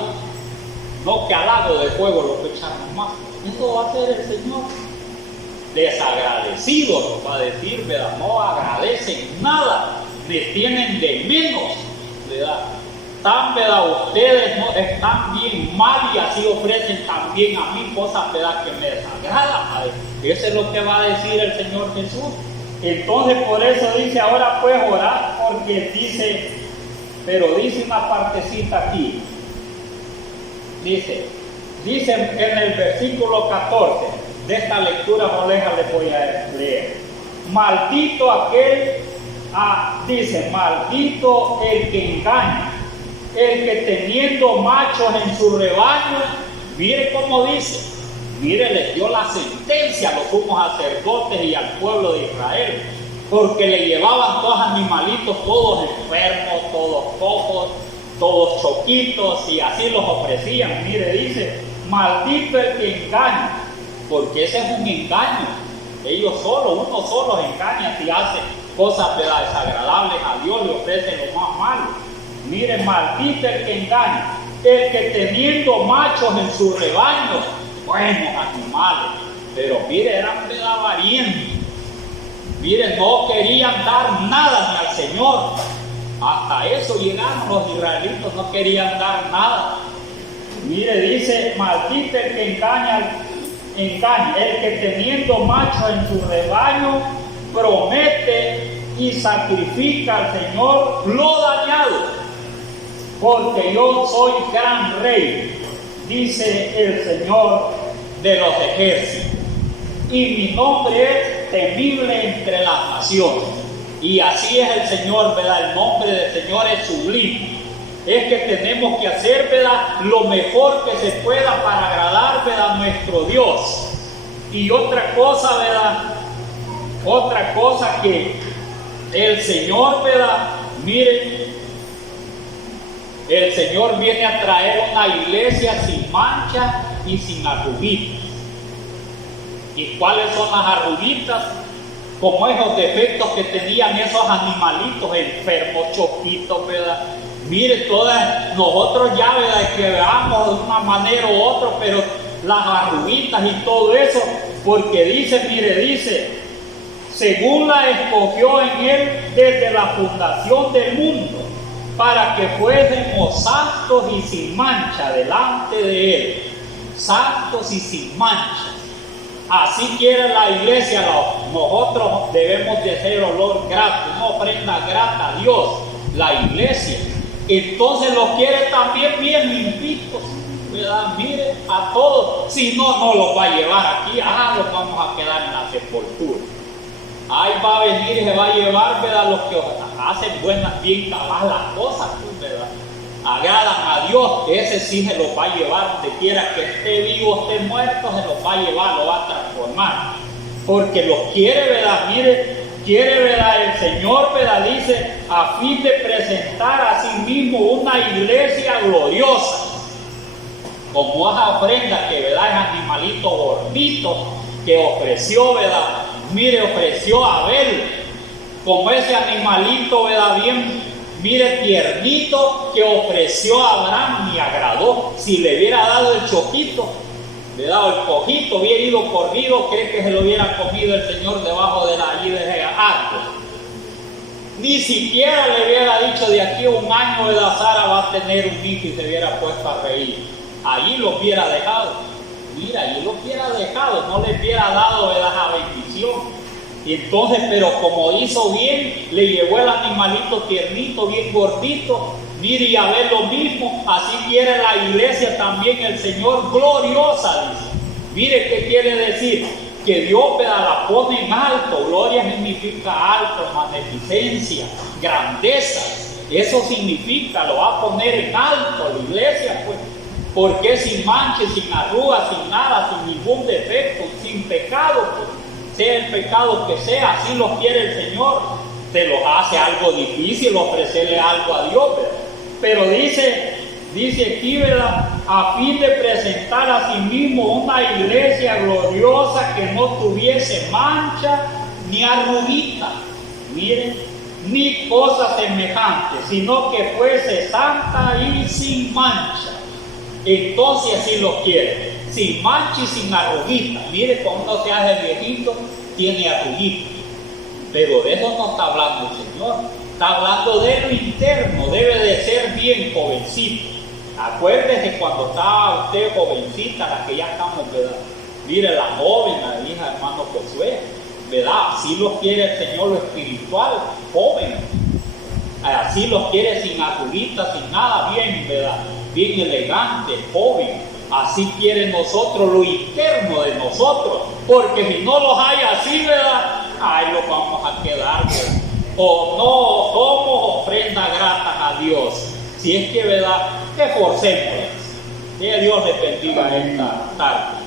No, que al lago de fuego lo echamos más. Eso va a hacer el Señor. Desagradecidos, nos va a decir, ¿verdad? No agradecen nada, me tienen de menos, ¿verdad? ¿Verdad? Ustedes no están bien mal y así ofrecen también a mí cosas, ¿verdad?, que me desagradan. Eso es lo que va a decir el Señor Jesús. Entonces, por eso dice, ahora pues orad, porque dice, pero dice una partecita aquí. Dice en el versículo 14 de esta lectura moleja les voy a leer. Maldito aquel, dice, maldito el que engaña, el que teniendo machos en su rebaño, mire cómo dice, mire, les dio la sentencia a los sumos sacerdotes y al pueblo de Israel, porque le llevaban todos animalitos, todos enfermos, todos cojos, todos choquitos, y así los ofrecían. Mire, dice, maldito el que engaña, porque ese es un engaño. Ellos solos, uno solo engaña si hace cosas desagradables a Dios, le ofrecen lo más malo. Mire, maldito el que engaña, el que teniendo machos en su rebaño, buenos animales, pero mire, eran avarientos. Mire, no querían dar nada ni al Señor. Hasta eso llegaron los israelitas, no querían dar nada. Mire, dice, maldito el que engaña, el que teniendo machos en su rebaño, promete y sacrifica al Señor lo dañado. Porque yo soy gran rey, dice el Señor de los ejércitos, y mi nombre es temible entre las naciones. Y así es el Señor, ¿verdad? El nombre del Señor es sublime. Es que tenemos que hacer, ¿verdad?, lo mejor que se pueda para agradar, ¿verdad?, a nuestro Dios. Y otra cosa, ¿verdad?, otra cosa que el Señor, ¿verdad?, miren, el Señor viene a traer una iglesia sin mancha y sin arruguitas. ¿Y cuáles son las arruguitas? Como esos defectos que tenían esos animalitos enfermos, choquitos, ¿verdad? Mire, todas nosotros ya, ¿verdad?, que veamos de una manera u otra, pero las arruguitas y todo eso, porque dice, mire, dice, según la escogió en él desde la fundación del mundo, para que fuésemos santos y sin mancha delante de él, santos y sin mancha. Así quiere la iglesia. Nosotros debemos de ser olor grato, una ofrenda grata a Dios, la iglesia. Entonces los quiere también bien limpitos, ¿verdad? Mire, a todos. Si no, no los va a llevar aquí. Los vamos a quedar en la sepultura. Ahí va a venir y se va a llevar, ¿verdad?, los que hacen buenas, bien cabas las cosas, ¿verdad? Agradan a Dios. Ese sí se los va a llevar donde quiera que esté vivo, esté muerto, se los va a llevar, lo va a transformar. Porque los quiere, ¿verdad? Mire, quiere, ¿verdad?, el Señor, ¿verdad?, dice, a fin de presentar a sí mismo una iglesia gloriosa, como esa ofrenda que, ¿verdad?, es animalito gordito que ofreció, ¿verdad? Mire, ofreció a Abel, como ese animalito, ¿verdad?, bien, mire, tiernito, que ofreció a Abraham, y agradó. Si le hubiera dado el choquito, le dado el cojito, hubiera ido corrido, cree que se lo hubiera comido el Señor debajo de la ese árbol. Ni siquiera le hubiera dicho, de aquí a un año, ¿verdad?, Sara va a tener un hijo, y se hubiera puesto a reír. Allí lo hubiera dejado. Mira, allí lo hubiera dejado, no le hubiera dado, ¿verdad?, esa bendición. Y entonces, pero como hizo bien, le llevó el animalito tiernito, bien gordito. Mire, y a ver lo mismo, así quiere la iglesia también, el Señor, gloriosa, dice. Mire, ¿qué quiere decir? Que Dios, ¿verdad?, la pone en alto. Gloria significa alto, magnificencia, grandeza. Eso significa, lo va a poner en alto la iglesia, pues. Porque sin mancha, sin arrugas, sin nada, sin ningún defecto, sin pecado, pues. Sea el pecado que sea, así lo quiere el Señor. Se los hace algo difícil ofrecerle algo a Dios, ¿verdad? Pero dice aquí, ¿verdad?, a fin de presentar a sí mismo una iglesia gloriosa que no tuviese mancha ni arruguita, miren, ni cosa semejante, sino que fuese santa y sin mancha. Entonces así lo quiere, sin mancha y sin arruguita. Mire, cuando se hace viejito, tiene arruguita. Pero de eso no está hablando el Señor. Está hablando de lo interno. Debe de ser bien jovencito. Acuérdese cuando estaba usted jovencita, la que ya estamos, ¿verdad? Mire, la joven, la hija de hermano Josué, ¿verdad? Así los quiere el Señor, lo espiritual, joven. Así los quiere sin arruguitas, sin nada, bien, ¿verdad? Bien elegante, joven. Así quiere nosotros lo interno de nosotros, porque si no los hay así, ¿verdad?, ahí los vamos a quedar, ¿verdad? O no somos ofrendas gratas a Dios. Si es que, ¿verdad?, esforcémonos. Que Dios les bendiga esta tarde.